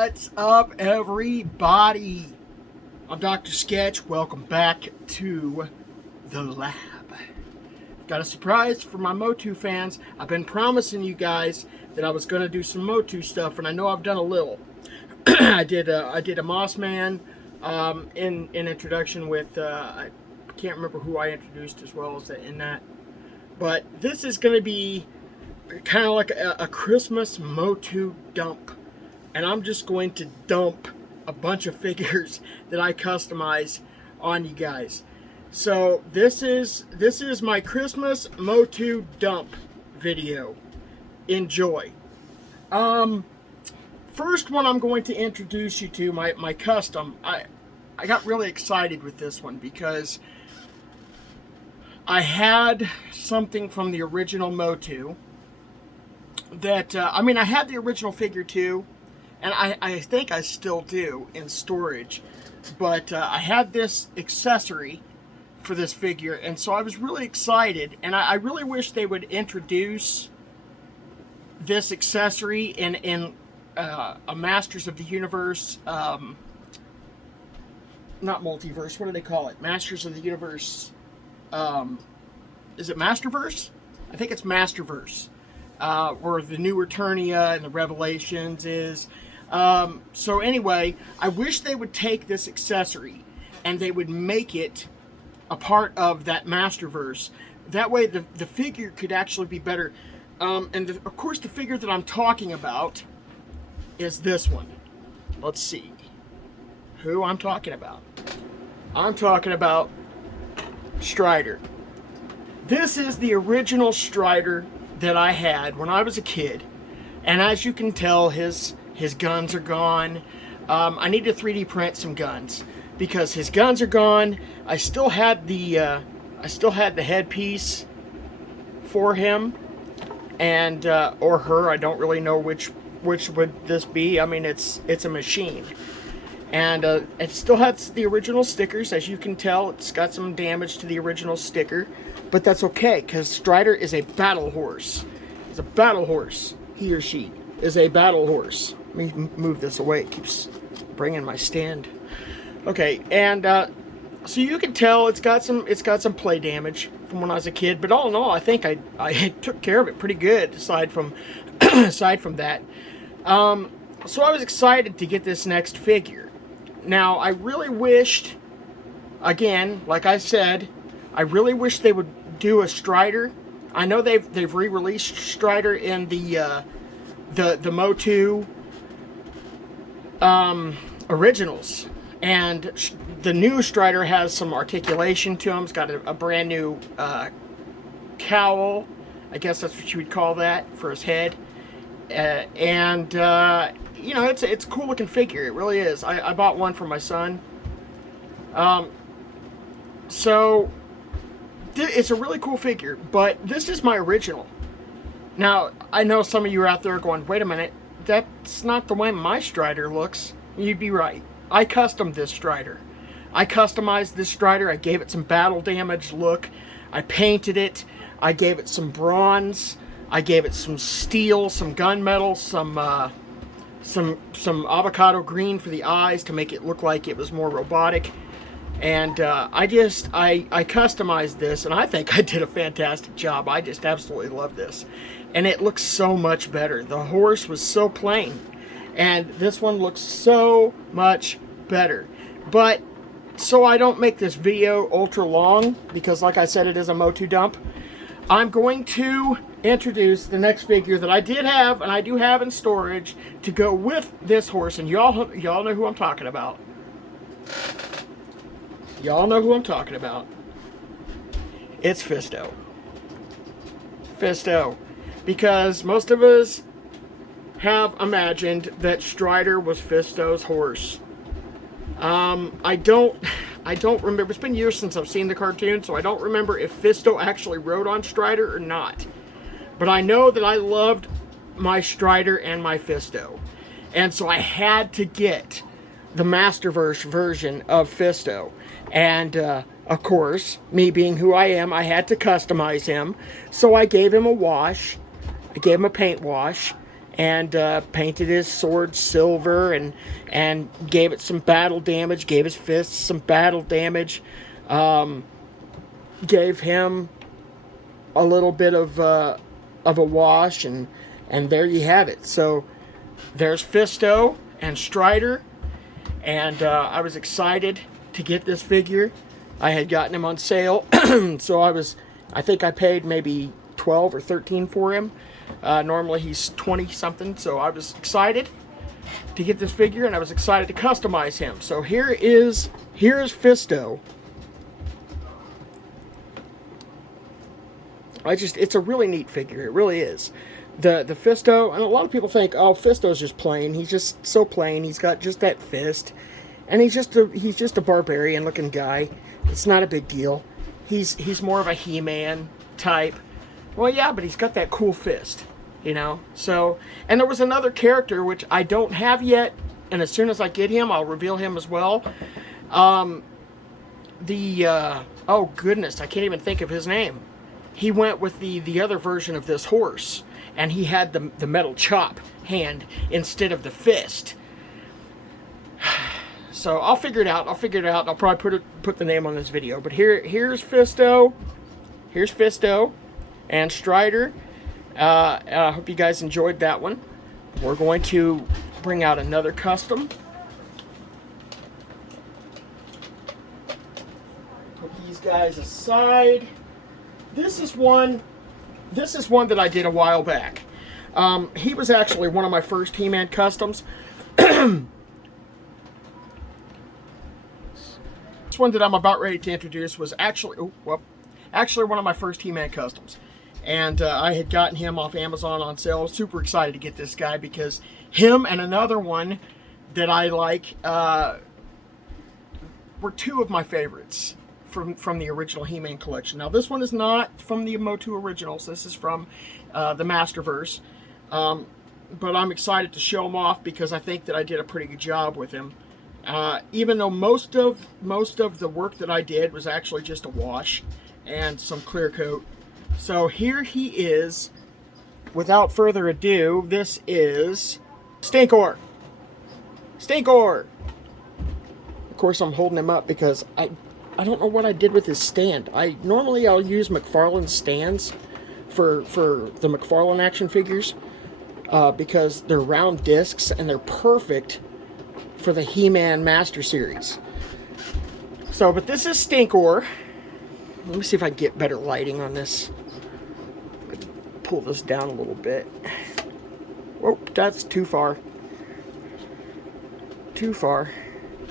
What's up, everybody? I'm Dr. Sketch. Welcome back to the lab. Got a surprise for my MOTU fans. I've been promising you guys that I was going to do some MOTU stuff, and I know I've done a little. I did a MOSSMAN in introduction with I can't remember who I introduced as well as in that, but this is going to be kind of like a Christmas MOTU dump, and I'm just going to dump a bunch of figures that I customize on you guys. So this is my Christmas MOTU dump video. Enjoy. First one I'm going to introduce you to my custom. I got really excited with this one because I had something from the original MOTU that I had the original figure too, and I think I still do in storage, but I had this accessory for this figure, and so I was really excited, and I really wish they would introduce this accessory in a Masters of the Universe, not multiverse, what do they call it? Masters of the Universe, is it Masterverse? I think it's Masterverse, where the new Eternia and the Revelations is. So anyway, I wish they would take this accessory and they would make it a part of that Masterverse. That way the figure could actually be better. Of course, the figure that I'm talking about is this one. Let's see who I'm talking about. I'm talking about Strider. This is the original Strider that I had when I was a kid, and as you can tell, his guns are gone. I need to 3D print some guns because his guns are gone. I still had the headpiece for him, and or her. I don't really know which would this be. I mean, it's a machine, and it still has the original stickers. As you can tell, it's got some damage to the original sticker, but that's okay because Strider is a battle horse. He's a battle horse. He or she is a battle horse. Let me move this away. It keeps bringing my stand. Okay, and so you can tell it's got some play damage from when I was a kid, but all in all, I think I took care of it pretty good. Aside from that, so I was excited to get this next figure. Now I really wished, again, like I said, I really wish they would do a Strider. I know they've re-released Strider in the MOTU originals, and the new Strider has some articulation to him. It's got a brand new cowl, I guess that's what you would call that, for his head, and you know, it's a cool looking figure. It really is. I bought one for my son. So it's a really cool figure, but this is my original. Now, I know some of you are out there going, wait a minute, that's not the way my Strider looks. You'd be right. I customed this Strider. I customized this Strider. I gave it some battle damage look. I painted it. I gave it some bronze. I gave it some steel, some gunmetal, some avocado green for the eyes to make it look like it was more robotic. And I customized this, and I think I did a fantastic job. I just absolutely love this. And it looks so much better. The horse was so plain, and this one looks so much better. But so I don't make this video ultra long, because like I said, it is a MOTU dump, I'm going to introduce the next figure that I did have, and I do have in storage, to go with this horse. And y'all know who I'm talking about. Y'all know who I'm talking about. It's Fisto. Fisto. Because most of us have imagined that Strider was Fisto's horse. I don't remember. It's been years since I've seen the cartoon, so I don't remember if Fisto actually rode on Strider or not. But I know that I loved my Strider and my Fisto. And so I had to get the Masterverse version of Fisto. And, of course, me being who I am, I had to customize him. So I gave him a wash. I gave him a paint wash. and painted his sword silver, and gave it some battle damage, gave his fists some battle damage, gave him a little bit of a wash, and there you have it. So there's Fisto and Strider, and I was excited to get this figure. I had gotten him on sale, so I think I paid maybe 12 or 13 for him. Normally he's 20 something, so I was excited to get this figure, and I was excited to customize him. So here's Fisto. It's a really neat figure. It really is. The Fisto, and a lot of people think, oh, Fisto's just plain. He's just so plain. He's got just that fist, and he's just a barbarian looking guy. It's not a big deal. He's more of a He-Man type. Well, yeah, but he's got that cool fist, you know. So, and there was another character which I don't have yet, and as soon as I get him, I'll reveal him as well. Oh goodness, I can't even think of his name. He went with the other version of this horse, and he had the metal chop hand instead of the fist. So I'll figure it out. I'll probably put the name on this video. But here's Fisto. Here's Fisto and Strider. I hope you guys enjoyed that one. We're going to bring out another custom. Put these guys aside. This is one that I did a while back. He was actually one of my first He-Man customs. This one that I'm about ready to introduce was actually one of my first He-Man customs. And I had gotten him off Amazon on sale. I was super excited to get this guy because him and another one that I like were two of my favorites from the original He-Man collection. Now this one is not from the MOTU originals. This is from the Masterverse. But I'm excited to show him off because I think that I did a pretty good job with him. Even though most of the work that I did was actually just a wash and some clear coat. So here he is. Without further ado, this is Stinkor. Stinkor. Of course, I'm holding him up because I don't know what I did with his stand. Normally I'll use McFarlane stands for the McFarlane action figures because they're round discs and they're perfect for the He-Man Master Series. So, but this is Stinkor. Let me see if I can get better lighting on this. Pull this down a little bit. Whoa, that's too far. Too far.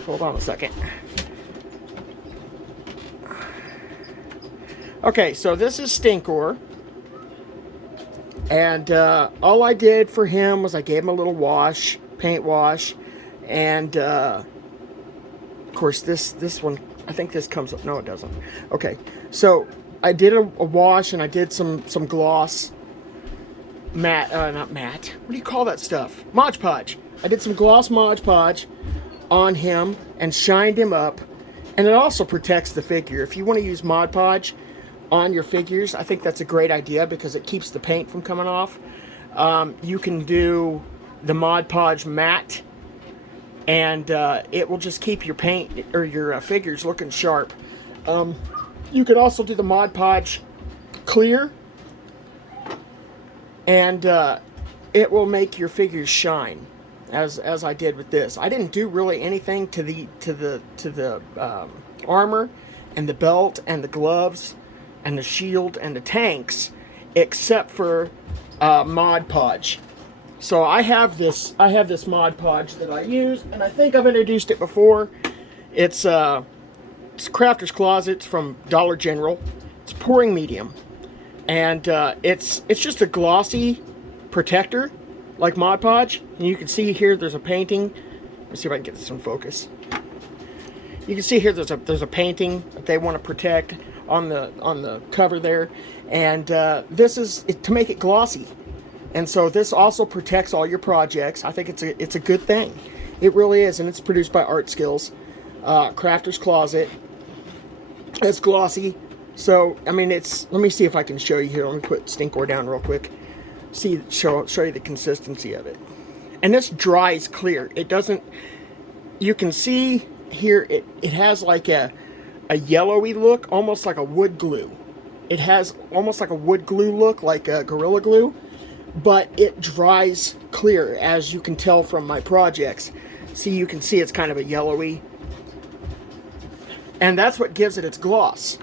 Hold on a second. Okay, so this is Stinkor. And all I did for him was I gave him a little wash, paint wash. And, of course, this one, I think this comes up. No, it doesn't. Okay, so I did a wash and I did some gloss matte, not matte. What do you call that stuff? Mod Podge. I did some gloss Mod Podge on him and shined him up. And it also protects the figure. If you want to use Mod Podge on your figures, I think that's a great idea because it keeps the paint from coming off. You can do the Mod Podge matte, and it will just keep your paint or your figures looking sharp. You could also do the Mod Podge clear, and it will make your figures shine, as I did with this. I didn't do really anything to the armor and the belt and the gloves and the shield and the tanks, except for Mod Podge. So I have this Mod Podge that I use, and I think I've introduced it before. It's Crafter's Closet from Dollar General. It's pouring medium, and it's just a glossy protector like Mod Podge. And you can see here there's a painting. Let me see if I can get this in focus. You can see here there's a painting that they want to protect on the cover there, and this is to make it glossy. And so this also protects all your projects. I think it's a good thing. It really is, and it's produced by Art Skills, Crafter's Closet. It's glossy. So I mean, let me see if I can show you here. Let me put Stinkor down real quick. show you the consistency of it. And this dries clear. It doesn't, you can see here, it has like a yellowy look, almost like a wood glue. It has almost like a wood glue look, like a Gorilla Glue, but it dries clear, as you can tell from my projects. See, you can see it's kind of a yellowy, and that's what gives it its gloss.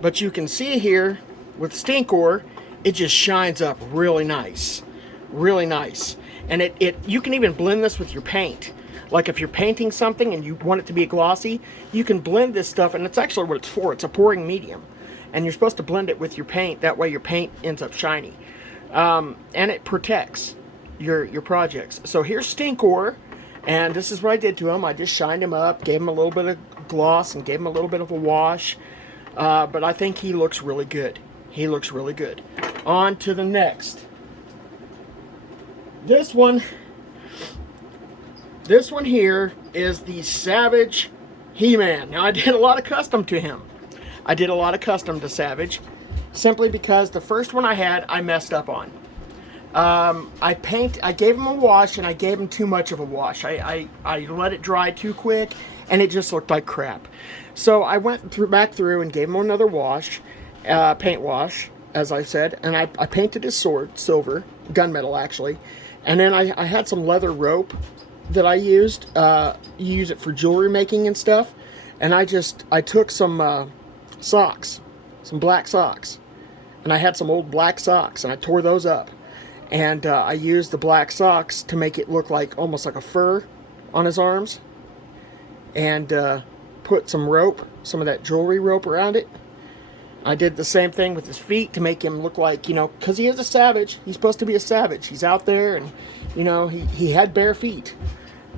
But you can see here with Stinkor, it just shines up really nice, really nice. And you can even blend this with your paint. Like if you're painting something and you want it to be glossy, you can blend this stuff, and it's actually what it's for. It's a pouring medium, and you're supposed to blend it with your paint. That way your paint ends up shiny, and it protects your projects. So here's Stinkor, and this is what I did to him. I just shined him up, gave him a little bit of gloss, and gave him a little bit of a wash. But I think he looks really good. He looks really good. On to the next. This one here is the Savage He-Man. Now, I did a lot of custom to him. I did a lot of custom to Savage, simply because the first one I had, I messed up on. I gave him a wash, and I gave him too much of a wash. I let it dry too quick, and it just looked like crap. So I went back through and gave him another wash, paint wash, as I said, and I painted his sword silver, gunmetal actually, and then I had some leather rope that I used. You use it for jewelry making and stuff, and I took some socks, some black socks, and I had some old black socks, and I tore those up, and I used the black socks to make it look like almost like a fur on his arms, and put some rope, some of that jewelry rope around it. I did the same thing with his feet to make him look like, you know, because he is a savage. He's supposed to be a savage. He's out there, and, you know, he had bare feet,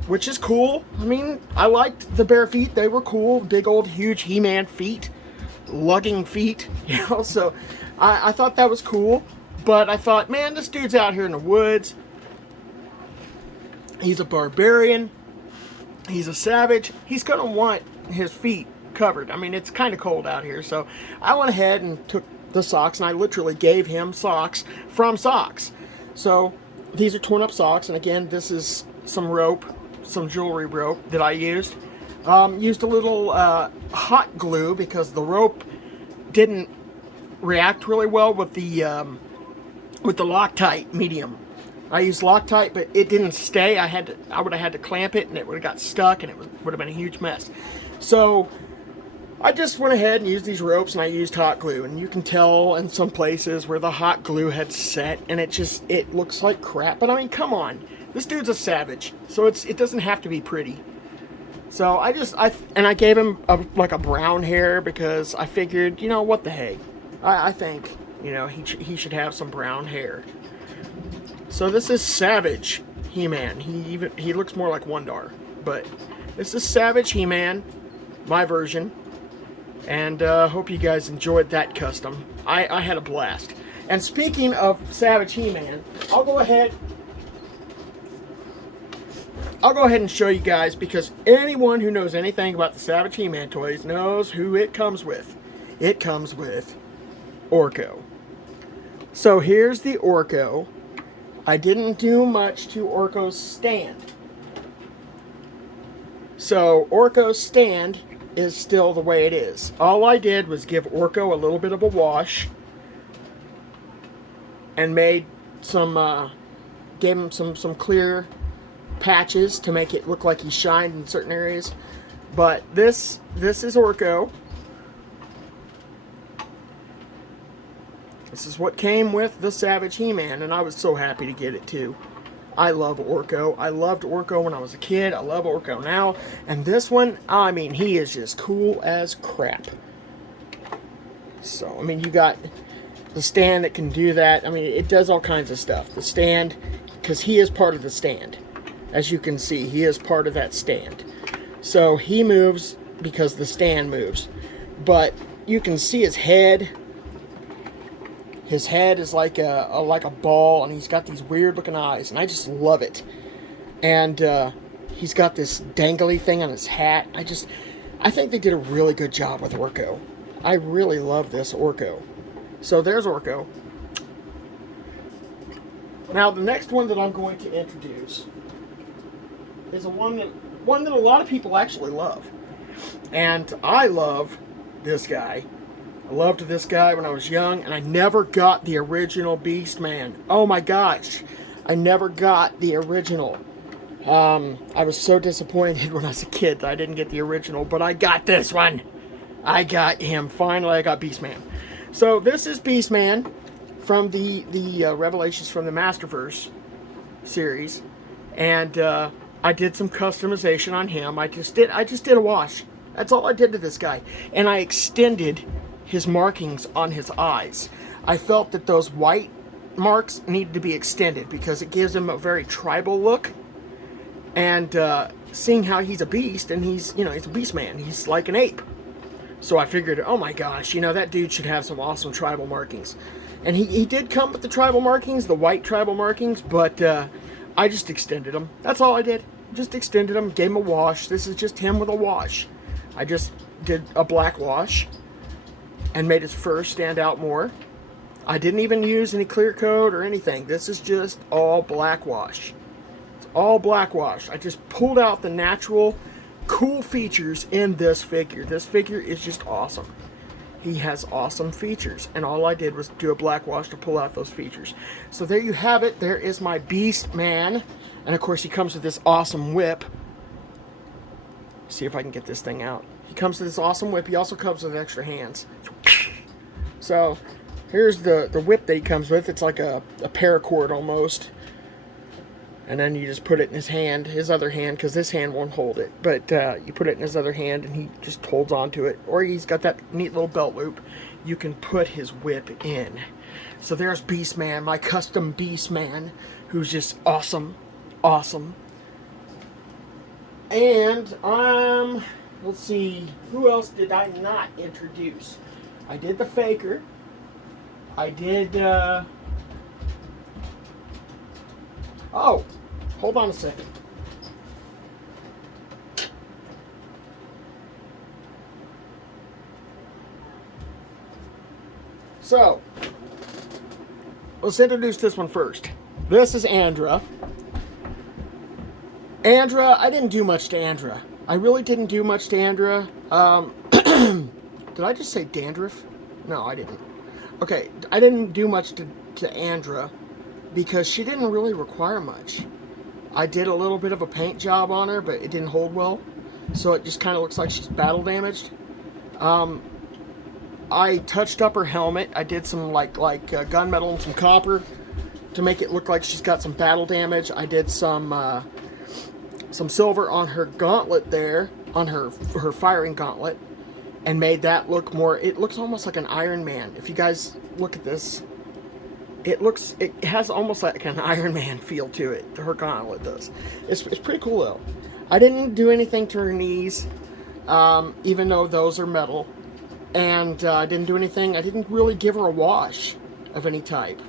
which is cool. I mean, I liked the bare feet. They were cool. Big old huge He-Man feet, lugging feet, you know, so I thought that was cool. But I thought, man, this dude's out here in the woods. He's a barbarian. He's a savage. He's going to want his feet covered. I mean, it's kind of cold out here, so I went ahead and took the socks, and I literally gave him socks from socks. So these are torn up socks, and again, this is some rope, some jewelry rope that I used. Used a little hot glue because the rope didn't react really well with the Loctite medium. I used Loctite, but it didn't stay. I would have had to clamp it, and it would have got stuck, and it would have been a huge mess. So I just went ahead and used these ropes, and I used hot glue, and you can tell in some places where the hot glue had set, and it looks like crap. But I mean, come on, this dude's a savage, so it doesn't have to be pretty. So I gave him like a brown hair because I figured, you know, what the heck, I think, you know, he should have some brown hair. So this is Savage He-Man. He looks more like Wondar, but this is Savage He-Man, my version. And hope you guys enjoyed that custom. I had a blast. And speaking of Savage He-Man, I'll go ahead and show you guys, because anyone who knows anything about the Savage He-Man toys knows who it comes with. It comes with ORKO. So here's the ORKO. I didn't do much to ORKO's stand. So ORKO's stand is still the way it is. All I did was give ORKO a little bit of a wash and made gave him some clear patches to make it look like he shined in certain areas. But this is ORKO. This is what came with the Savage He-Man, and I was so happy to get it too. I love ORKO. I loved ORKO when I was a kid. I love ORKO now. And this one, I mean, he is just cool as crap. So, I mean, you got the stand that can do that. I mean, it does all kinds of stuff. The stand, because he is part of the stand. As you can see, he is part of that stand. So, he moves because the stand moves. But you can see his head. His head is like a ball, and he's got these weird looking eyes, and I just love it. And he's got this dangly thing on his hat. I think they did a really good job with ORKO. I really love this ORKO. So there's ORKO. Now, the next one that I'm going to introduce is one that a lot of people actually love. And I love this guy. I loved this guy when I was young, and I never got the original BEASTMAN. Oh my gosh, I never got the original. I was so disappointed when I was a kid that I didn't get the original, but I got this one. I got him. Finally, I got BEASTMAN. So this is BEASTMAN from the Revelations from the Masterverse series, and I did some customization on him. I just did a wash. That's all I did to this guy, and I extended his markings on his eyes. I felt that those white marks needed to be extended because it gives him a very tribal look. And seeing how he's a beast, and he's a BEASTMAN, he's like an ape. So I figured, oh my gosh, that dude should have some awesome tribal markings. And he did come with the tribal markings, the white tribal markings, but I just extended them. That's all I did. Just extended them, gave him a wash. This is just him with a wash. I just did a black wash and made his fur stand out more. I didn't even use any clear coat or anything. This is just all black wash. It's all black wash. I just pulled out the natural, cool features in this figure. This figure is just awesome. He has awesome features, and all I did was do a black wash to pull out those features. So there you have it. There is my BEASTMAN. And of course he comes with this awesome whip. See if I can get this thing out. He comes with this awesome whip. He also comes with extra hands. So here's the whip that he comes with. It's like a paracord almost. And then you just put it in his hand, his other hand, because this hand won't hold it. But you put it in his other hand and he just holds on to it. Or he's got that neat little belt loop. You can put his whip in. So there's BEASTMAN, my custom BEASTMAN, who's just awesome. Awesome. And let's see, who else did I not introduce? I did the Faker. I did oh, hold on a second. So let's introduce this one first. This is ANDRA. ANDRA, I didn't do much to ANDRA. I really didn't do much to ANDRA. Did I just say dandruff? No, I didn't. Okay, I didn't do much to ANDRA because she didn't really require much. I did a little bit of a paint job on her, but it didn't hold well. So it just kind of looks like she's battle damaged. I touched up her helmet. I did some like gunmetal and some copper to make it look like she's got some battle damage. I did some silver on her gauntlet there, on her firing gauntlet, and made that look more, it looks almost like an Iron Man. If you guys look at this, it has almost like an Iron Man feel to it. Her gauntlet does. It's pretty cool though. I didn't do anything to her knees, even though those are metal. And I didn't do anything, I didn't really give her a wash of any type.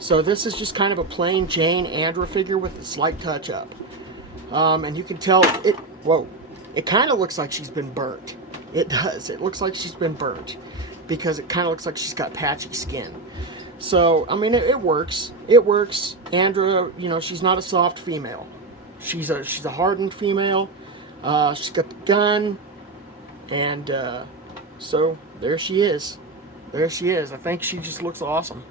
So this is just kind of a plain Jane ANDRA figure with a slight touch up. And you can tell it kind of looks like she's been burnt. It does. It looks like she's been burnt because it kind of looks like she's got patchy skin. So, I mean, it works. It works. ANDRA, she's not a soft female. She's a hardened female. She's got the gun. And so there she is. There she is. I think she just looks awesome.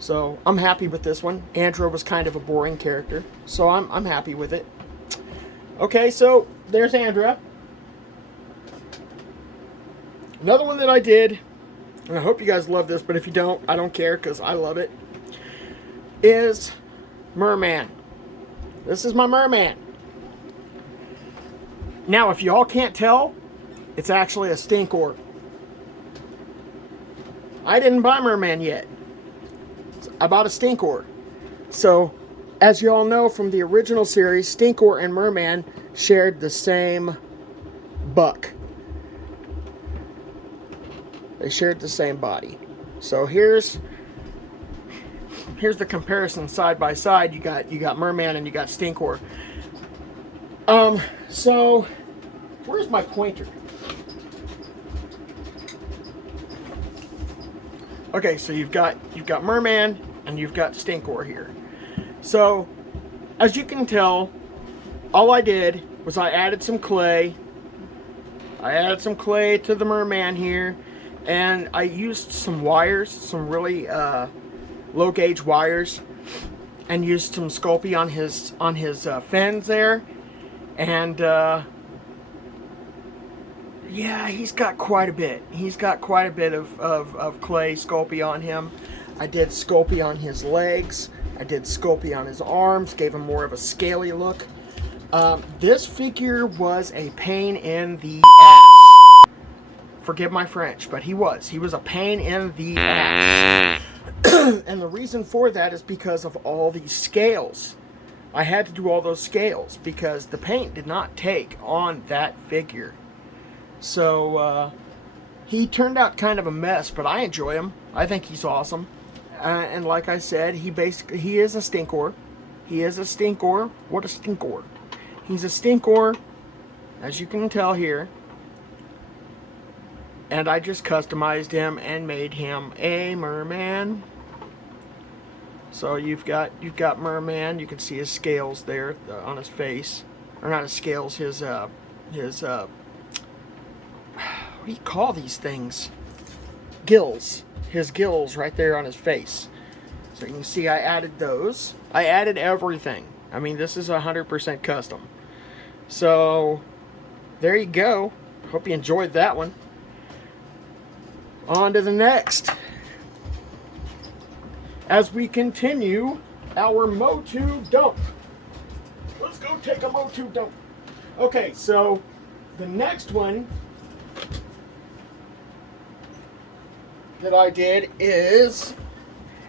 So I'm happy with this one. ANDRA was kind of a boring character, so I'm happy with it. Okay, so there's ANDRA. Another one that I did, and I hope you guys love this, but if you don't, I don't care because I love it, is MERMAN. This is my MERMAN. Now, if you all can't tell, it's actually a stinkor. I didn't buy MERMAN yet. I bought a stinkor. So, as you all know from the original series, stinkor and MERMAN shared the same buck. They shared the same body. So here's the comparison side by side. You got MERMAN and you got stinkor. So where's my pointer? Okay, so you've got MERMAN and you've got Stinkor here. So, as you can tell, all I did was I added some clay. I added some clay to the Merman here, and I used some wires, some really low gauge wires, and used some Sculpey on his fins there, and yeah, he's got quite a bit. He's got quite a bit of clay Sculpey on him. I did Sculpey on his legs. I did Sculpey on his arms. Gave him more of a scaly look. This figure was a pain in the ass. Forgive my French, but he was. He was a pain in the ass. And the reason for that is because of all these scales. I had to do all those scales because the paint did not take on that figure. So, he turned out kind of a mess, but I enjoy him. I think he's awesome. And like I said, he is a Stinkor. He is a Stinkor. What a Stinkor. He's a Stinkor, as you can tell here. And I just customized him and made him a Merman. So you've got Merman. You can see his scales there on his face. Or not his scales, his what do you call these things? Gills. His gills right there on his face. So you can see I added those. I added everything. I mean, this is 100% custom. So, there you go. Hope you enjoyed that one. On to the next. As we continue our MOTU dump. Let's go take a MOTU dump. Okay, so the next one that I did is,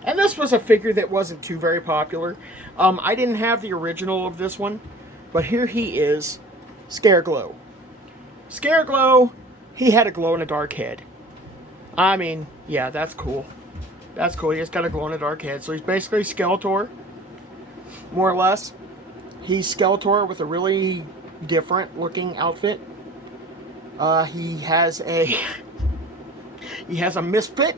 and this was a figure that wasn't too very popular. I didn't have the original of this one, but here he is, Scareglow. Scareglow, he had a glow-in-the-dark head. I mean, yeah, that's cool. That's cool. He just got a glow-in-the-dark head. So he's basically Skeletor, more or less. He's Skeletor with a really different-looking outfit. He has a Misfit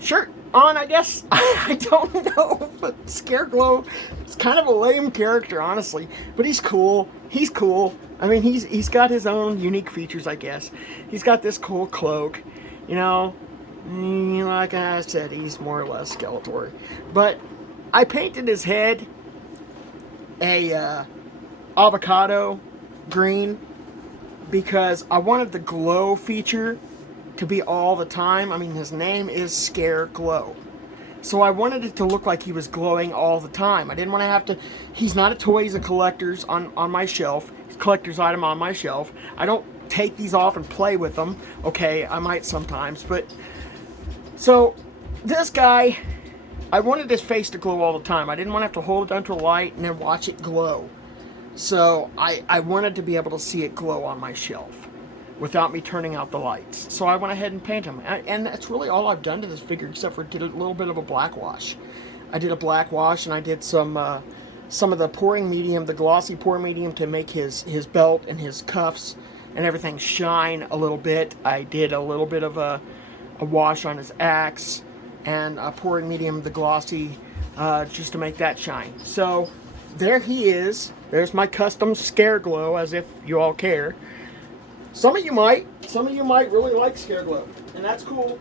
shirt on, I guess. I don't know, but Scareglow is kind of a lame character, honestly. But he's cool. He's cool. I mean, he's got his own unique features, I guess. He's got this cool cloak, you know. Like I said, he's more or less Skeletor. But I painted his head a avocado green because I wanted the glow feature to be all the time. I mean, his name is Scareglow. So I wanted it to look like he was glowing all the time. I didn't want to have to... He's not a toy, he's a collector's on my shelf. He's a collector's item on my shelf. I don't take these off and play with them. Okay, I might sometimes, but... So, this guy, I wanted his face to glow all the time. I didn't want to have to hold it under a light and then watch it glow. So, I wanted to be able to see it glow on my shelf without me turning out the lights. So I went ahead and painted him. And that's really all I've done to this figure, except for did a little bit of a black wash. I did a black wash, and I did some of the pouring medium, the glossy pouring medium, to make his belt and his cuffs and everything shine a little bit. I did a little bit of a wash on his axe, and a pouring medium, the glossy, just to make that shine. So there he is. There's my custom Scareglow, as if you all care. Some of you might really like Scareglow, and that's cool.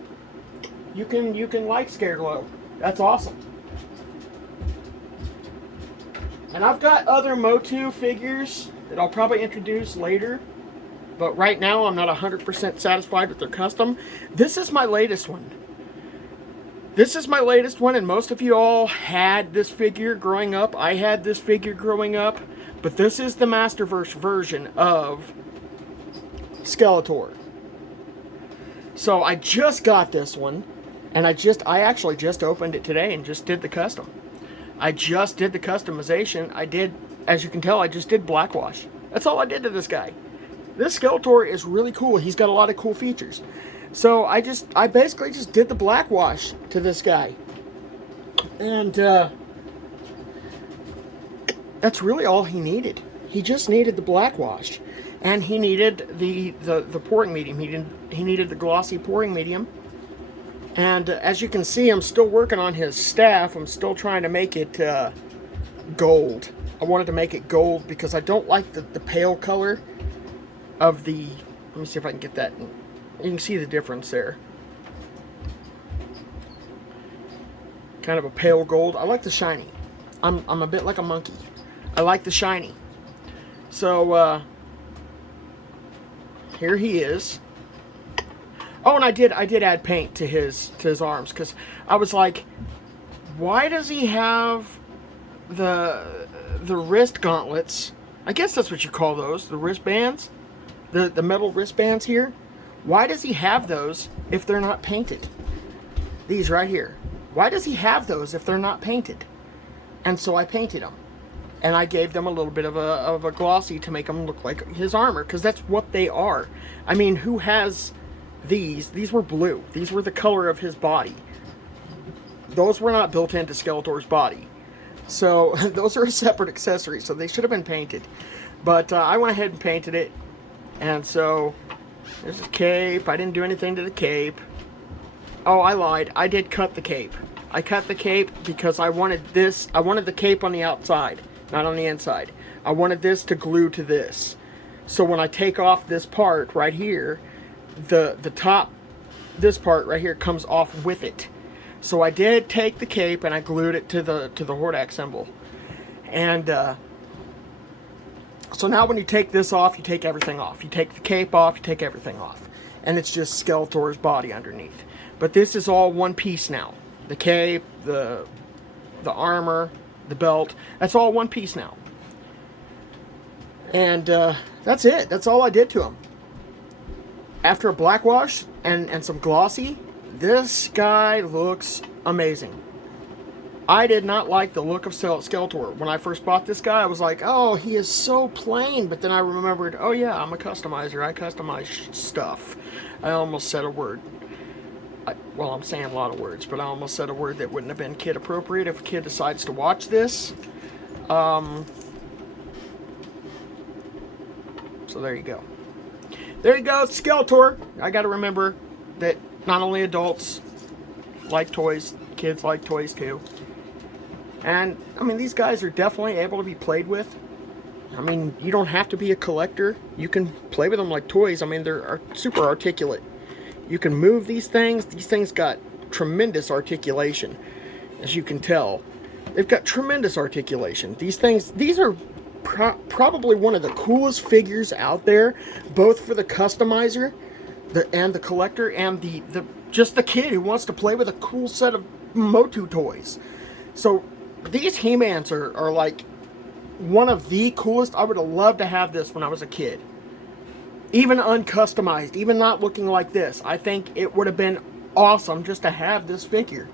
You can like Scareglow. That's awesome. And I've got other MOTU figures that I'll probably introduce later, but right now I'm not 100% satisfied with their custom. This is my latest one. This is my latest one, and most of you all had this figure growing up. I had this figure growing up, but this is the Masterverse version of Skeletor. So I just got this one, and I actually just opened it today and just did the custom. I just did the customization. I did, as you can tell, I just did black wash. That's all I did to this guy. This Skeletor is really cool. He's got a lot of cool features. So I basically just did the black wash to this guy. And that's really all he needed. He just needed the black wash. And he needed the pouring medium. He needed the glossy pouring medium. And as you can see, I'm still working on his staff. I'm still trying to make it gold. I wanted to make it gold because I don't like the pale color of the... Let me see if I can get that. You can see the difference there. Kind of a pale gold. I like the shiny. I'm a bit like a monkey. I like the shiny. So, here he is. Oh, and I did add paint to his arms, because I was like, why does he have the wrist gauntlets? I guess that's what you call those, the wristbands, the metal wristbands here. Why does he have those if they're not painted? These right here. Why does he have those if they're not painted? And so I painted them, and I gave them a little bit of a glossy to make them look like his armor, because that's what they are. I mean, who has these? These were blue. These were the color of his body. Those were not built into Skeletor's body. So those are a separate accessory, so they should have been painted. But I went ahead and painted it. And so there's a cape. I didn't do anything to the cape. Oh, I lied. I did cut the cape. I cut the cape because I wanted this. I wanted the cape on the outside, not on the inside. I wanted this to glue to this. So when I take off this part right here, the top, this part right here comes off with it. So I did take the cape and I glued it to the Hordak symbol. And so now when you take this off, you take everything off. You take the cape off, you take everything off. And it's just Skeletor's body underneath. But this is all one piece now. The cape, the armor, the belt, that's all one piece now. And that's it. That's all I did to him. After a black wash and some glossy, this guy looks amazing. I did not like the look of Skeletor. When I first bought this guy, I was like, oh, he is so plain. But then I remembered, oh yeah, I'm a customizer. I customize stuff. I almost said a word. Well, I'm saying a lot of words, but I almost said a word that wouldn't have been kid appropriate if a kid decides to watch this. So there you go. There you go, Skeletor. I got to remember that not only adults like toys, kids like toys too. And, I mean, these guys are definitely able to be played with. I mean, you don't have to be a collector. You can play with them like toys. I mean, they're super articulate. You can move these things. These things got tremendous articulation, as you can tell. They've got tremendous articulation. These things, these are probably one of the coolest figures out there, both for the customizer and the collector, and just the kid who wants to play with a cool set of MOTU toys. So these He-Mans are like one of the coolest. I would have loved to have this when I was a kid. Even uncustomized, even not looking like this. I think it would have been awesome just to have this figure.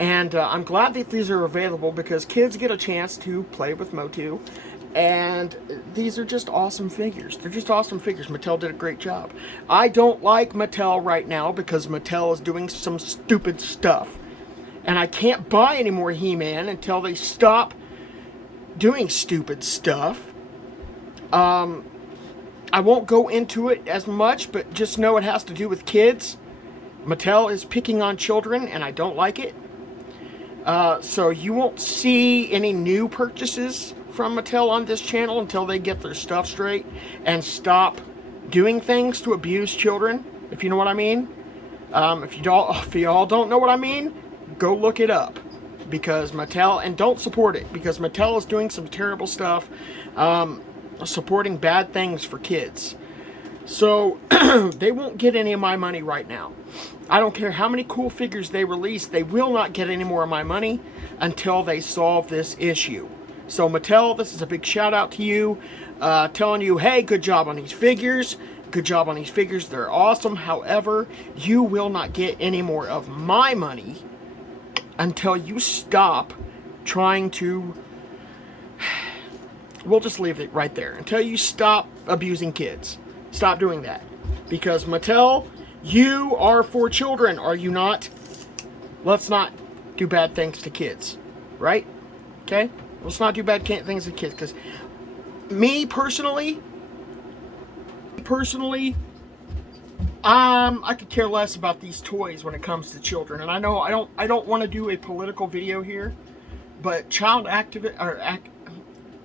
And I'm glad that these are available, because kids get a chance to play with MOTU. And these are just awesome figures. They're just awesome figures. Mattel did a great job. I don't like Mattel right now because Mattel is doing some stupid stuff. And I can't buy any more He-Man until they stop doing stupid stuff. I won't go into it as much, but just know it has to do with kids. Mattel is picking on children, and I don't like it. So you won't see any new purchases from Mattel on this channel until they get their stuff straight and stop doing things to abuse children, if you know what I mean. If you all don't know what I mean, go look it up, because Mattel, and don't support it, because Mattel is doing some terrible stuff, supporting bad things for kids. So they won't get any of my money right now. I don't care how many cool figures they release, they will not get any more of my money until they solve this issue. So Mattel, this is a big shout out to you, telling you, hey, good job on these figures. Good job on these figures. They're awesome. However, you will not get any more of my money until you stop trying to... We'll just leave it right there. Until you stop abusing kids. Stop doing that. Because Mattel, you are for children, are you not? Let's not do bad things to kids. Right? Okay? Let's not do bad things to kids. Because me personally, I could care less about these toys when it comes to children, and I know I don't want to do a political video here, but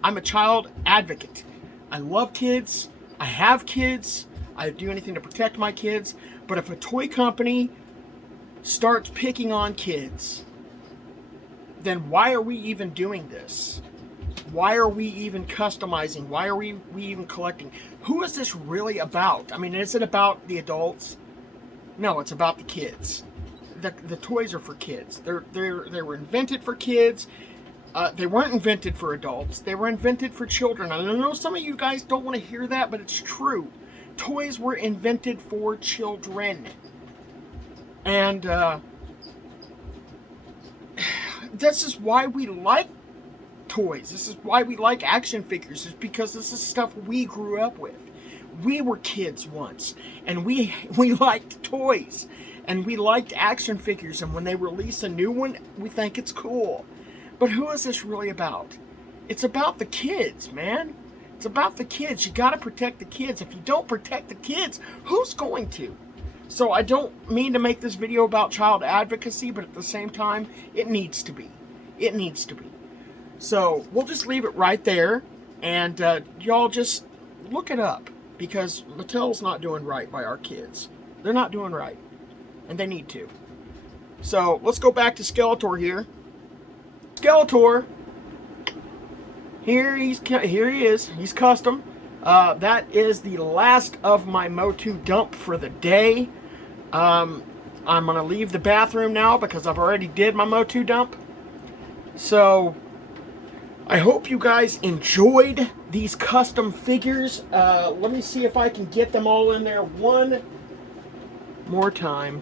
I'm a child advocate. I love kids. I have kids. I do anything to protect my kids. But if a toy company starts picking on kids, then why are we even doing this? Why are we even customizing? Why are we even collecting? Who is this really about? I mean, is it about the adults? No, it's about the kids. The toys are for kids. They were invented for kids. They weren't invented for adults. They were invented for children. I know some of you guys don't want to hear that, but it's true. Toys were invented for children. And this is why we like toys. This is why we like action figures. It's because this is stuff we grew up with. We were kids once, and we liked toys, and we liked action figures, and when they release a new one, we think it's cool. But who is this really about? It's about the kids, man. It's about the kids. You got to protect the kids. If you don't protect the kids, who's going to? So I don't mean to make this video about child advocacy, but at the same time, it needs to be. It needs to be. So we'll just leave it right there, and y'all just look it up, because Mattel's not doing right by our kids. They're not doing right, and they need to. So let's go back to Skeletor here. Skeletor, here he is. He's custom. That is the last of my MOTU dump for the day. I'm gonna leave the bathroom now because I've already did my MOTU dump. So I hope you guys enjoyed these custom figures. Let me see if I can get them all in there one more time.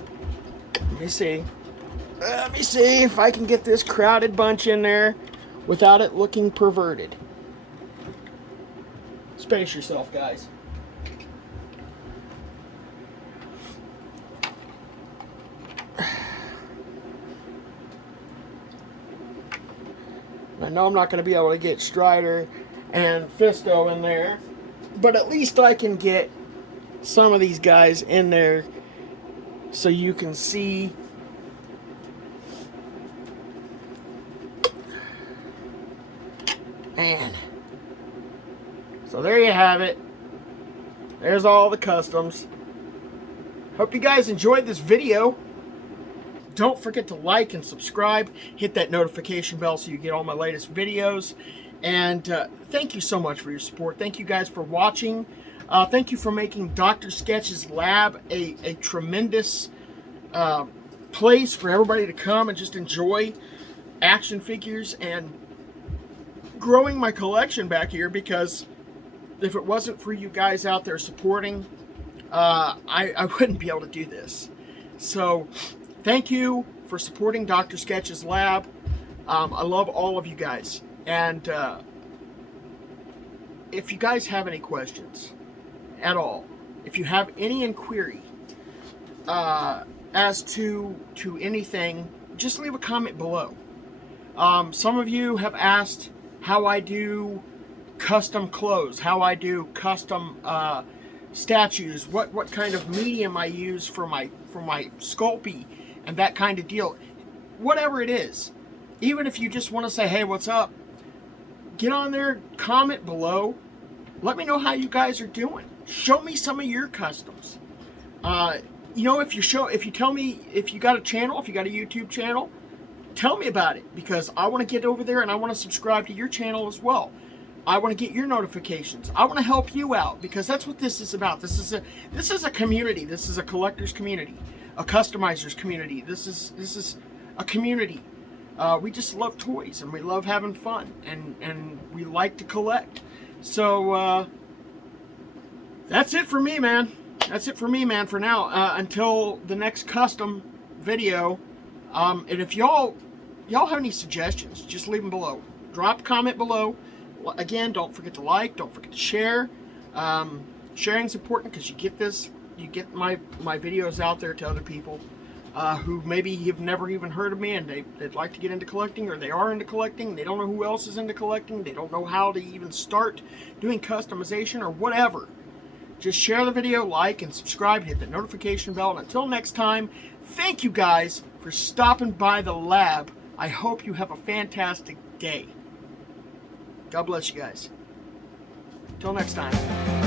Let me see. Let me see if I can get this crowded bunch in there without it looking perverted. Space yourself, guys. I know I'm not going to be able to get Strider and Fisto in there, but at least I can get some of these guys in there so you can see. Man. So there you have it. There's all the customs. Hope you guys enjoyed this video. Don't forget to like and subscribe. Hit that notification bell so you get all my latest videos. And thank you so much for your support. Thank you guys for watching. Thank you for making Dr. Sketch's Lab a tremendous place for everybody to come and just enjoy action figures and growing my collection back here, because if it wasn't for you guys out there supporting, I wouldn't be able to do this. So thank you for supporting Dr. Sketch's Lab. I love all of you guys. And if you guys have any questions at all, if you have any inquiry as to anything, just leave a comment below. Some of you have asked how I do custom clothes, how I do custom statues, what kind of medium I use for my Sculpey and that kind of deal. Whatever it is, even if you just want to say, hey, what's up, get on there, comment below, let me know how you guys are doing. Show me some of your customs. You know, if you tell me if you got a channel, if you got a YouTube channel, tell me about it, because I want to get over there and I want to subscribe to your channel as well. I want to get your notifications. I want to help you out, because that's what this is about. This is a community. This is a collector's community, a customizer's community. This is a community. We just love toys and we love having fun, and we like to collect. So that's it for me, man. That's it for me, man, for now. Until the next custom video. And if y'all have any suggestions, just leave them below. Drop a comment below. Again, don't forget to like, don't forget to share. Sharing is important, because you get my videos out there to other people who maybe have never even heard of me, and they'd like to get into collecting, or they are into collecting, they don't know who else is into collecting, they don't know how to even start doing customization or whatever. Just share the video, like, and subscribe, hit the notification bell, and until next time, thank you guys for stopping by the lab. I hope you have a fantastic day. God bless you guys. Till next time.